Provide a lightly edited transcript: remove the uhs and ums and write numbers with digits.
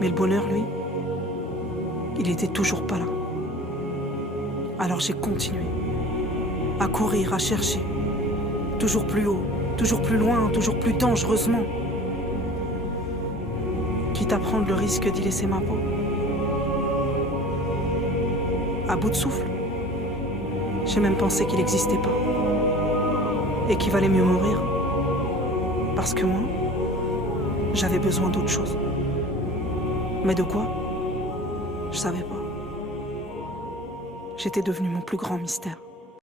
Mais le bonheur, lui, il était toujours pas là. Alors j'ai continué à courir, à chercher. Toujours plus haut, toujours plus loin, toujours plus dangereusement. Quitte à prendre le risque d'y laisser ma peau. À bout de souffle, j'ai même pensé qu'il n'existait pas. Et qu'il valait mieux mourir. Parce que moi, j'avais besoin d'autre chose. Mais de quoi? Je savais pas. J'étais devenue mon plus grand mystère.